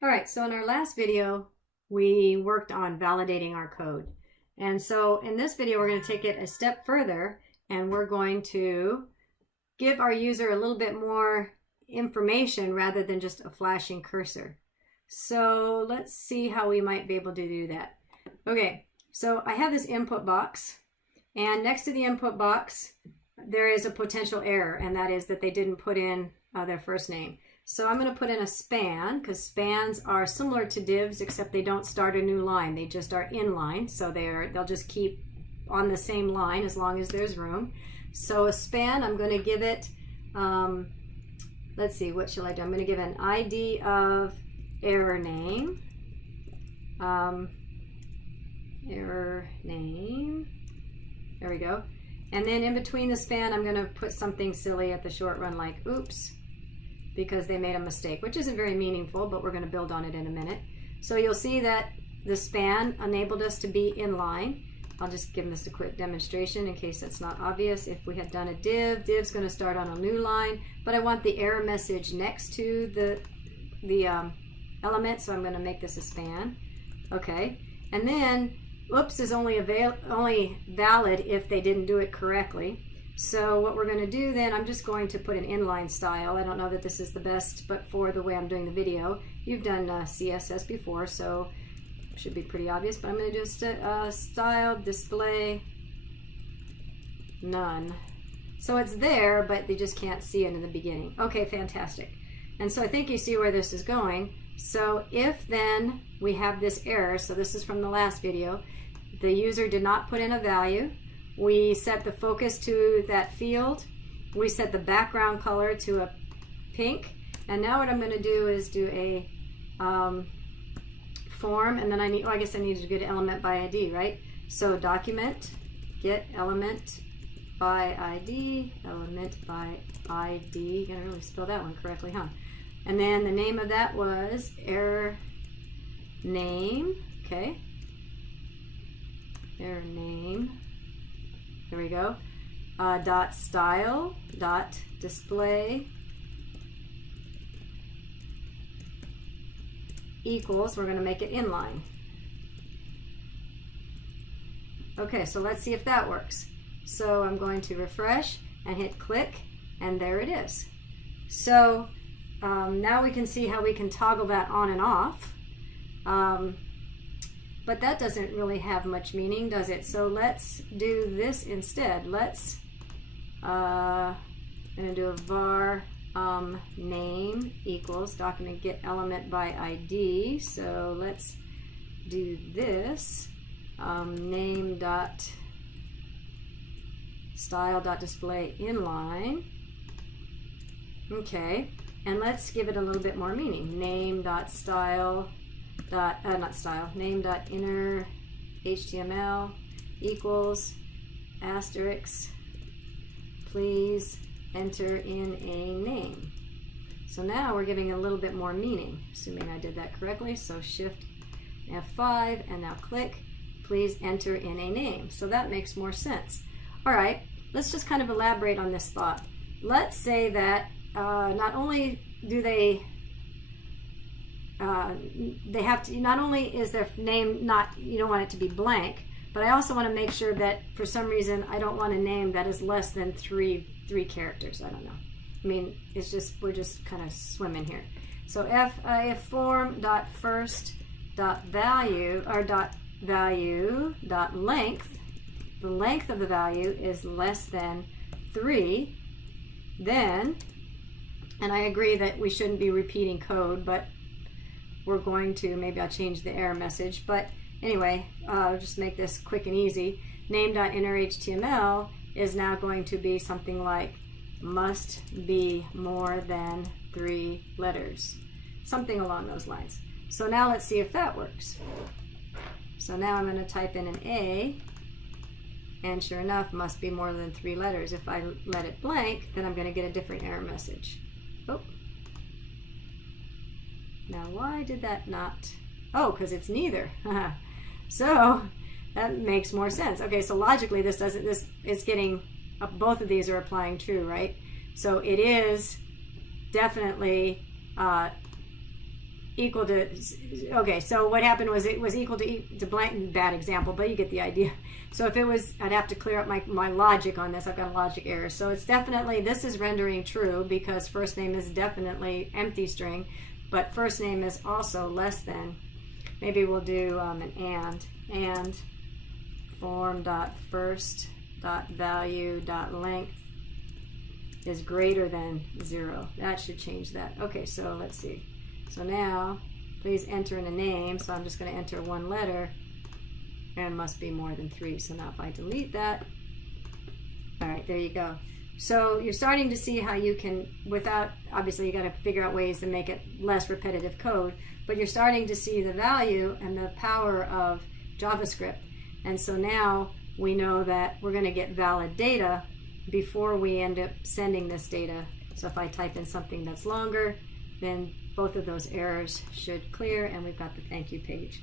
All right, so in our last video, we worked on validating our code. And so in this video, we're going to take it a step further, and we're going to give our user a little bit more information rather than just a flashing cursor. So let's see how we might be able to do that. Okay, so I have this input box, and next to the input box, there is a potential error, and that is that they didn't put in their first name. So I'm going to put in a span, because spans are similar to divs, except they don't start a new line. They just are inline, so they'll just keep on the same line as long as there's room. So a span, I'm going to give it, let's see, what shall I do? I'm going to give an ID of error name. Error name. There we go. And then in between the span, I'm going to put something silly at the short run like oops, because they made a mistake, which isn't very meaningful, but we're going to build on it in a minute. So you'll see that the span enabled us to be inline. I'll just give this a quick demonstration in case that's not obvious. If we had done a div, div's going to start on a new line, but I want the error message next to the element, so I'm going to make this a span. Okay, and then oops is only valid if they didn't do it correctly. So what we're going to do then, I'm just going to put an inline style. I don't know that this is the best, but for the way I'm doing the video, you've done CSS before, so it should be pretty obvious. But I'm going to just style display none. So it's there, but they just can't see it in the beginning. Okay, fantastic. And so I think you see where this is going. So if then we have this error, so this is from the last video, the user did not put in a value. We set the focus to that field. We set the background color to a pink. And now what I'm going to do is do a form, and then I guess I need to get element by ID, right? So document, get element by ID, element by ID. Gotta really spell that one correctly, huh? And then the name of that was error name, okay? Error name. There we go. Dot style, dot display equals, we're going to make it inline. Okay, so let's see if that works. So I'm going to refresh and hit click, and there it is. So now we can see how we can toggle that on and off. But that doesn't really have much meaning, does it? So let's do this instead. I'm going to do a var name equals document get element by ID. So let's do this. Name dot style dot display inline. Okay, and let's give it a little bit more meaning. Name dot style name dot inner HTML equals asterisk, please enter in a name. So now we're giving a little bit more meaning, assuming I did that correctly. So shift F5 and now click, please enter in a name. So that makes more sense. All right, let's just kind of elaborate on this thought. Let's say that not only do they have to, not only is their name you don't want it to be blank, but I also want to make sure that for some reason I don't want a name that is less than three characters. I don't know. I mean, it's just, we're just kind of swimming here. So if form dot first dot value or dot value dot length, the length of the value is less than 3, then, and I agree that we shouldn't be repeating code, but we're going to, maybe I'll change the error message, but anyway, just make this quick and easy. Name.innerHTML is now going to be something like must be more than 3 letters, something along those lines. So now let's see if that works. So now I'm going to type in an A, and sure enough, must be more than 3 letters. If I let it blank, then I'm going to get a different error message. Oh. Now, why did that not? Oh, because it's neither. So that makes more sense. Okay, so logically, this it's getting, both of these are applying true, right? So it is definitely equal to, okay, so what happened was it was equal to blank, bad example, but you get the idea. So if it was, I'd have to clear up my logic on this. I've got a logic error. So it's definitely, this is rendering true because first name is definitely empty string, but first name is also less than. Maybe we'll do an and form.first.value.length is greater than 0. That should change that. Okay, so let's see. So now, please enter in a name. So I'm just going to enter one letter, and must be more than 3. So now if I delete that, all right, there you go. So you're starting to see how you can, without, obviously you got to figure out ways to make it less repetitive code, but you're starting to see the value and the power of JavaScript. And so now we know that we're going to get valid data before we end up sending this data. So if I type in something that's longer, then both of those errors should clear, and we've got the thank you page.